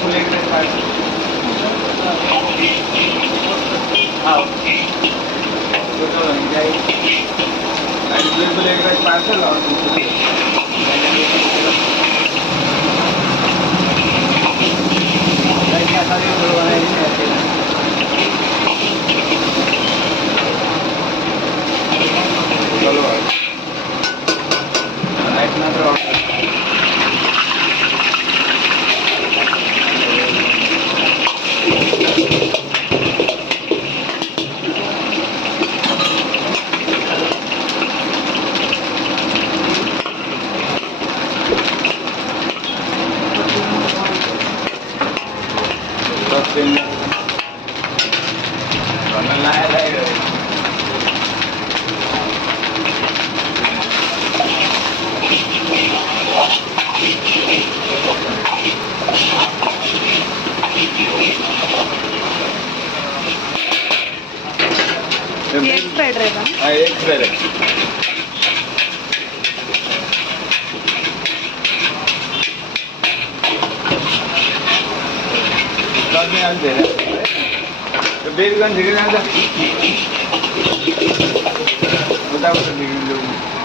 full egg rice parcel हाँ total हो जाएगी फुल एग राइस पार्सल और राइस का सारी बनाएंगे चलो राइस मात्र एग फ्राइड राइस एक फ्राइड राइस में आज दे रहे तो बेबी कौन दिख रहा है बताओ तो